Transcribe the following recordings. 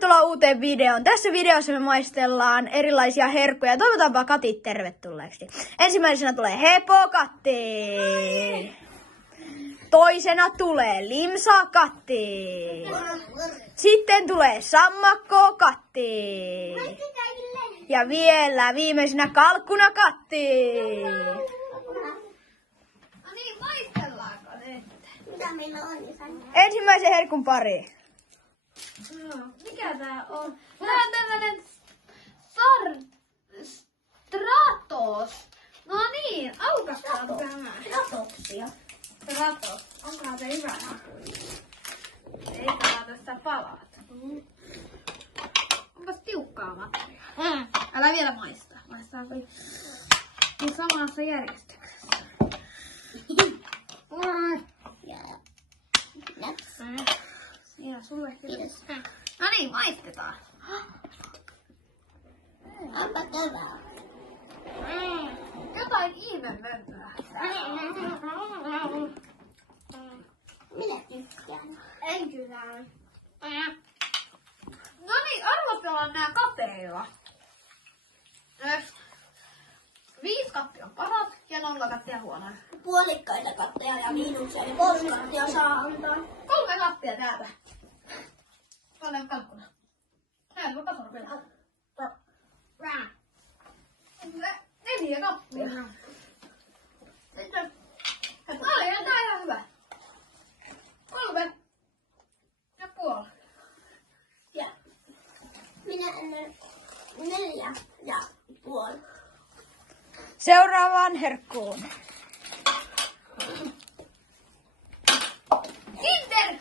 tervetuloa uuteen videoon. Tässä videossa me maistellaan erilaisia herkkuja. Toivotaanpa katit tervetulleeksi. Ensimmäisenä tulee hepokatti. Toisena tulee limsakatti. Sitten tulee sammakkokatti. Ja vielä viimeisenä kalkkunakatti. No niin, maistellaanko nyt? Mitä meillä on? Ensimmäisen herkun pari. Mikä tää on? Tää on tämmönen Stratos. No niin, aukastaan tämä. Stratoksia. Stratos. Onkohan se hyvä haku? Ei saa tästä palata. Onpas tiukkaa materiaalia. Älä vielä maista. Maistaa niin samassa järjestyksessä. Ja sullekin. No niin, maistetaan. Onpa hyvää. Jotain ihmemömpöä. Minä tykkään. En kyllä. No niin, arvostellaan nää kateilla. 5 kattia on parat ja 0 kattia huonoja. Puolikkaita katteja ja miinuksia, niin 3 kattia saa antaa. 3 kattia täältä. Paljon kalkkuna. Näin voi kasvaa vielä. 4 kappia. Sitten. Ai, tää on ihan hyvä. 3 ja puoli. Ja minä ennen 4 ja puoli. Seuraavaan herkkuun. Kinder!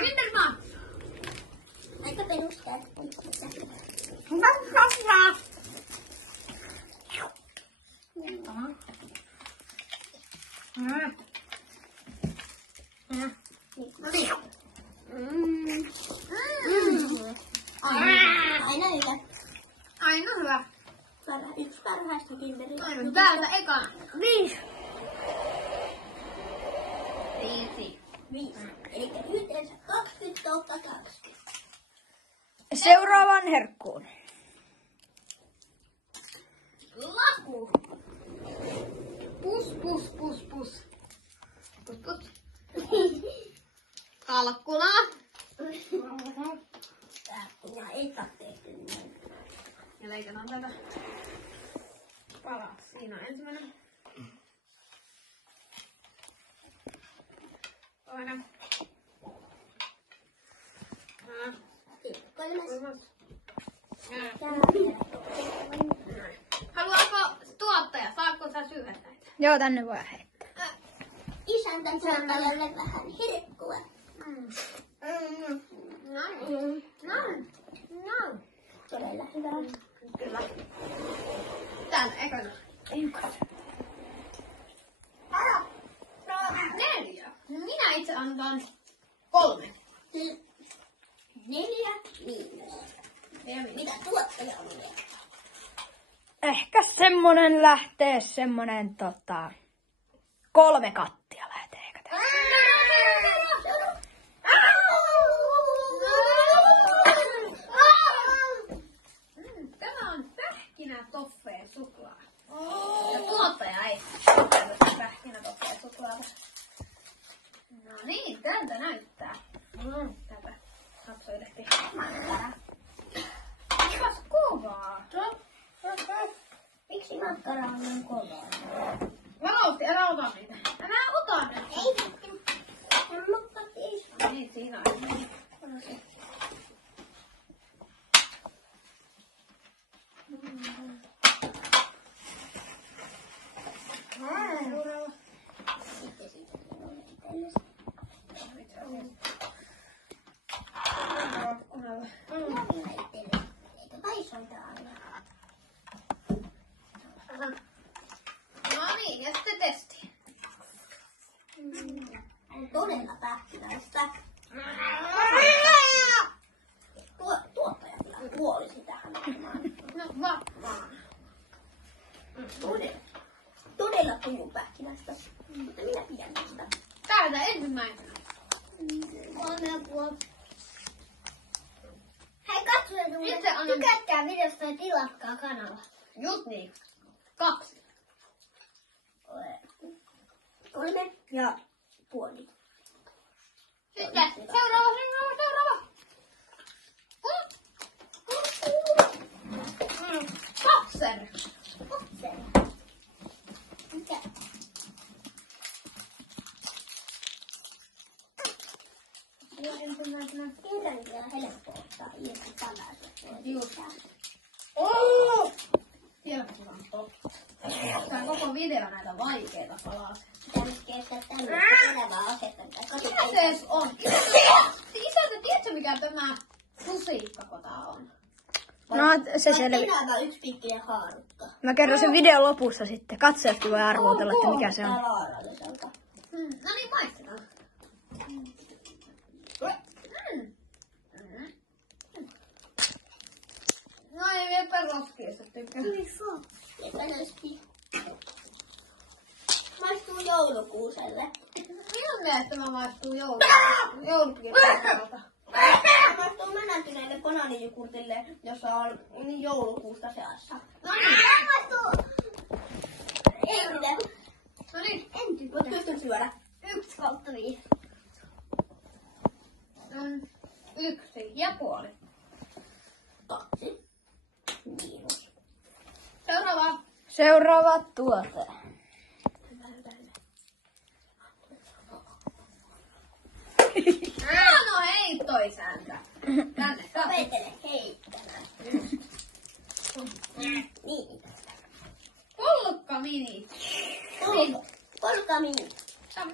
Kindermaa! Aika perusteet. Aina hyvä. Aina hyvä. Yksi parhaista kinderiä. Aina täältä ekana. 5. 5. Eli yhteensä 20 kautta 20. Seuraavaan herkkuun. Laku. Pus. Pus. Kalkkuna. Tää ei saa tehty näin. Ja leikataan tätä palaa. Siinä on ensimmäinen. Toinen. Kolmas. Haluaako tuottaja, saatko sä syödä näitä? Joo, tänne voi heittää. Isäntä saattaa vähän herkkua. No. Todella hyvä. Kyllä. Täällä ekana. 4. Minä itse antan 3. 4 miinus. Mitä tuottaja on vielä? Ehkä semmonen lähtee 3 kattia lähtee. Tämä on pähkinätoffee suklaa. Ja tuottaja ei tällaista pähkinätoffee suklaata. No niin, tältä näyttää. Tätä kapsoitettiin. Mikäs kovaa? Miksi makkara on niin kovaa? Valosti, älä ota niitä. Älä ota ne. Ei. Niin, siinä on. Seuraava. Sitten siitä eikä paisoita aina. No niin, ja sitten testi. On todella pähkinä. 3,5. Hei katsojat, Itse annan- tykätkää videosta ja tilatkaa kanava. Just niin. 2. 3,5. Sitten seuraava. Kapser. Mikä? Tietenkin on helppo ottaa irti palaset. Just. Tiedätkö, se on totta. Tää on koko video näitä vaikeita palasia. Pitäisi kestää tämmöistä elävää asetta. Mikä se edes on? Isältä, tiedätkö mikä tämä lusikkako tää on? No se selvi. Elävä yksi pikkinen haarukka. Mä kerron sen videon lopussa sitten. Katsojatkin voi arvuutella, että mikä se on. Tää vaaralliselta. No niin, maistetaan. No ei vielä perroskeista tykkää. Maistuu joulukuuselle. Minun mielestä mä maistuu joulukirjalta. Maistuu menäntyneelle banaanijukurtille, jossa on joulukuusta seassa. No niin. Maistuu... Ei No niin. En tykkää. Mut pystyn syödä. 1/5. 1,5. 2. Miinus. Seuraava. Seuraava tuote. No hei toi sääntö. Tänne. Opetele heittämään. Niin. Pullukka mini. Polka mini.